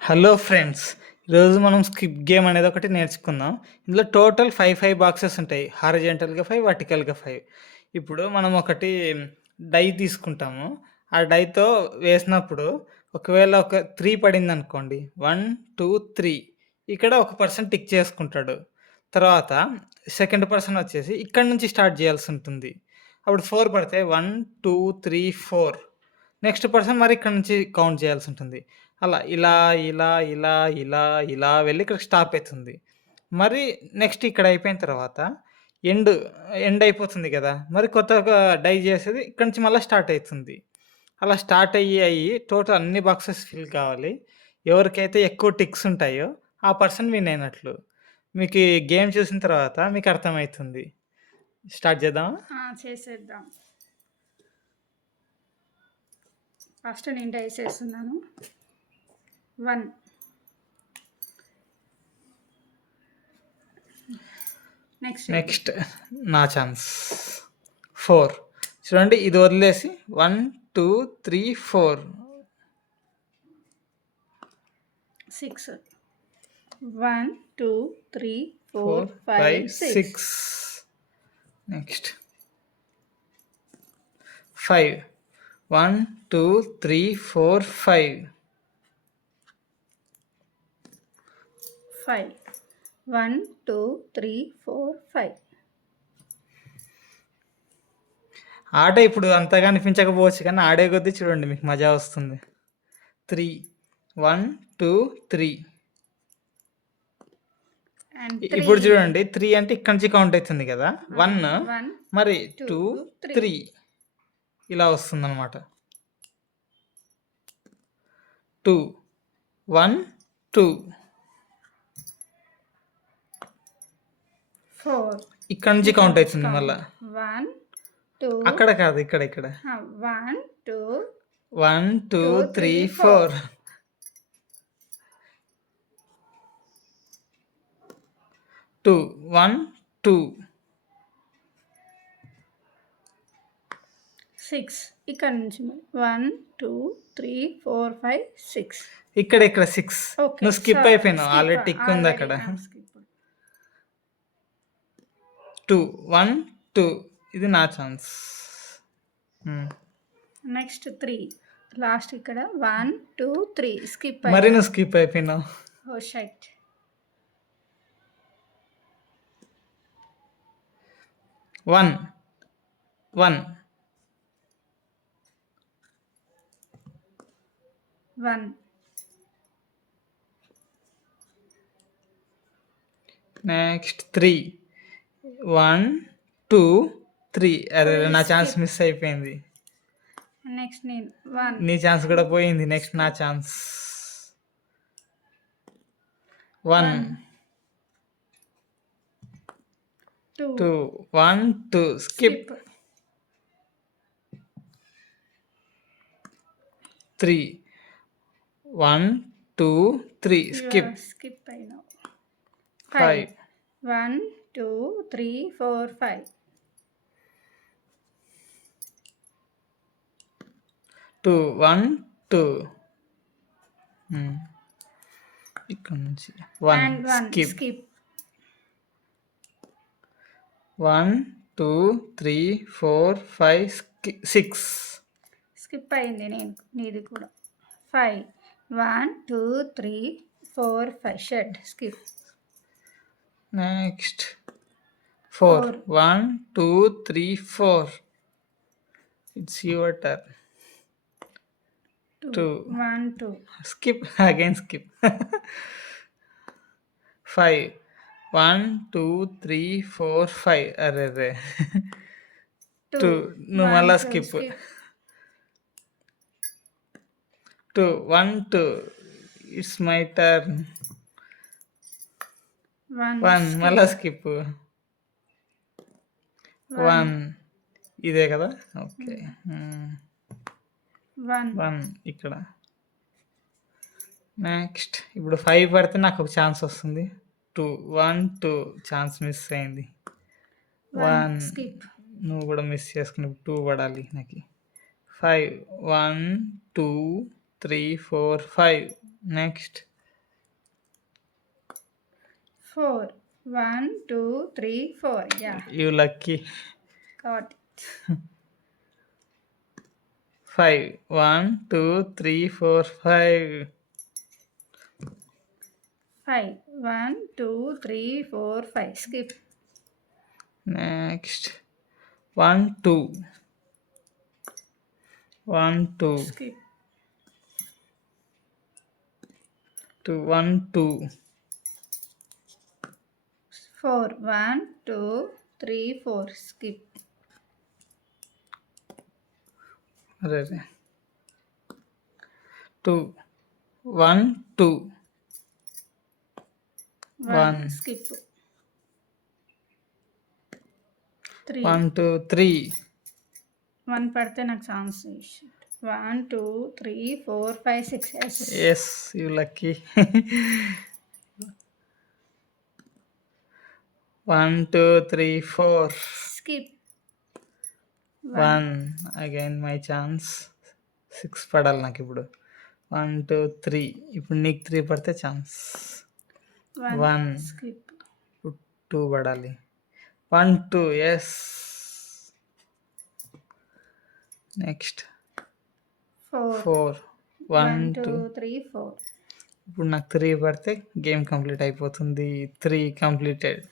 Hello friends. ఈరోజు మనం skip game అనేది ఒకటి నేర్చుకుందాం. ఇందులో టోటల్ 5 బాక్సెస్ ఉంటాయి. హారిజాంటల్‌గా 5, వర్టికల్‌గా 5. ఇప్పుడు మనం ఒకటి డై తీసుకుంటాము. ఆ డైతో వేసినప్పుడు ఒకవేళ ఒక 3 పడిందనుకోండి. 1, 2, 3 ఇక్కడ ఒక పర్సన్ టిక్ చేసుకుంటాడు. తర్వాత సెకండ్ పర్సన్ వచ్చేసి ఇక్కడి నుంచి స్టార్ట్ చేయాల్సుంటుంది. అప్పుడు 4 పడితే 1, 2, 3, 4 నెక్స్ట్ పర్సన్ మరి ఇక్కడి నుంచి కౌంట్ చేయాల్సుంటుంది. అలా ఇలా, ఇలా, ఇలా, ఇలా, ఇలా వెళ్ళి ఇక్కడికి స్టాప్ అయితుంది. మరి నెక్స్ట్ ఇక్కడ అయిపోయిన తర్వాత ఎండ్, ఎండ్ అయిపోతుంది గదా! మరి కొత్తగా డై చేసేది ఇక్కడి నుంచి మళ్ళా స్టార్ట్ అయితుంది. అలా స్టార్ట్ అయ్యి టోటల్ అన్ని బాక్సెస్ ఫిల్ కావాలి. ఎవరికైతే ఎక్కువ టిక్స్ ఉంటాయో ఆ పర్సన్ విన్ అయినట్లు. మీకు ఈ గేమ్ చూసిన తర్వాత మీకు అర్థమైతుంది. స్టార్ట్ చేద్దామా? చేసేద్దాం. ఫస్ట్ నేను డైస్ వేస్తున్నాను. 1 నెక్స్ట్ నా ఛాన్స్. 4 చూడండి, ఇది వదిలేసి 1, 2, 3, 4 6 1 2 3 4 4, 5 5, 6 6 నెక్స్ట్ 5 1, 2, 3, 4, 5 5 1 2 3 4 5 ఆట ఇప్పుడు అంతగా అనిపించకపోవచ్చు కానీ ఆడే కొద్దీ చూడండి మీకు మజా వస్తుంది. 3 1 2 3 ఇప్పుడు చూడండి 3 అంటే ఇక్కడ నుంచి కౌంట్ అవుతుంది కదా. 1 మరి 2 3 ఇలా వస్తుంది అనమాట. 2 1 2 4 ఇక్కడ నుంచి కౌంట్ అవుతుంది మళ్ళా. 1 2 అక్కడ కాదు, ఇక్కడ 1 2 1 2 3 4 2 1 2 6 ఇక్కడ నుంచి 1 2 3 4 5 6 ఇక్కడ 6 నువ్వు స్కిప్ అయిపోయినావు, ఆల్రెడీ టిక్ ఉంది అక్కడ. 2 1 2 ఇది నా ఛాన్స్. నెక్స్ట్ 3 లాస్ట్ ఇక్కడ 1 2 3 స్కిప్ మరి నువ్వు స్కిప్ అయిపోయినావు. ఓ షట్. 1 1 1 నెక్స్ట్ 3 1 2 3 అరే నా ఛాన్స్ మిస్ అయిపోయింది. నెక్స్ట్ నేను 1 నీ ఛాన్స్ కూడా పోయింది. నెక్స్ట్ నా ఛాన్స్. 1 2 1 2 స్కిప్. 3 1 2 3 స్కిప్. స్కిప్ అయినావు. 5 1 2 3 4 5 2 1 2 ఇక్కడ నుంచి 1 స్కిప్. 1 2 3 4 5 6 స్కిప్ అయింది నీది కూడా. 5 1 2 3 4 5 shut skip. Next 4 1 2 3 4 it's your turn. 2 1 2 skip again skip. 5 1 2 3 4 5 అరే 2 నువ్వు మళ్ళా స్కిప్. 2 1 2 ఇట్స్ మై టర్న్. 1 మళ్ళా స్కిప్. 1 ఇదే కదా. ఓకే 1 ఇక్కడ. నెక్స్ట్ ఇప్పుడు 5 పడితే నాకు ఒక ఛాన్స్ వస్తుంది. 2 1 2 ఛాన్స్ మిస్ అయింది. 1 నువ్వు కూడా మిస్ చేసుకుని 2 పడాలి నాకు. 5 1 2 3 4 5 నెక్స్ట్ 4. 1, 2, 3, 4. Yeah, you lucky. got it. 5. 1, 2, 3, 4, 5. 5. 1, 2, 3, 4, 5. Skip. Next 1, 2. 1, 2. Skip. 2, 1, 2. 4. 1, 2, 3, 4. Skip. అరే 2. 1, 2. 1. 1. Skip. 3. 1, 2, 3. 1 పడితే నాకు ఛాన్స్ 1, 2, 3, 4, 5, 6. Yes. Yes, you lucky. 1, 2, 3, 4. Skip. 1. Again my chance. 6 పడాలి నాకు ఇప్పుడు. 1, 2, 3. ఇప్పుడు నీకు 3 పడితే ఛాన్స్. 1. Skip. 2 పడాలి. 1, 2. ఎస్. నెక్స్ట్ 4. 1, 2. 3, 4. ఇప్పుడు నాకు 3 పడితే గేమ్ కంప్లీట్ అయిపోతుంది. 3 కంప్లీటెడ్.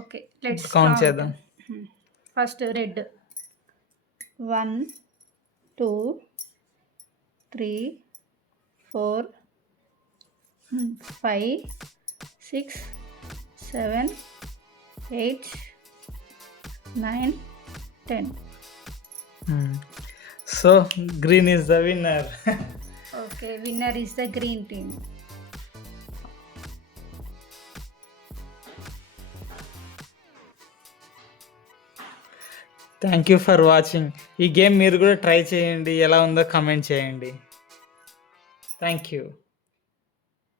ఓకే, లెట్స్ కౌంట్ చేద్దాం. First red. 1, 2, 3, 4, 5, 6, 7, 8, 9, 10. So green is the winner. Okay, winner is the green team. Thank you for watching. ఈ గేమ్ మీరు కూడా ట్రై చేయండి, ఎలా ఉందో కమెంట్ చేయండి. Thank you.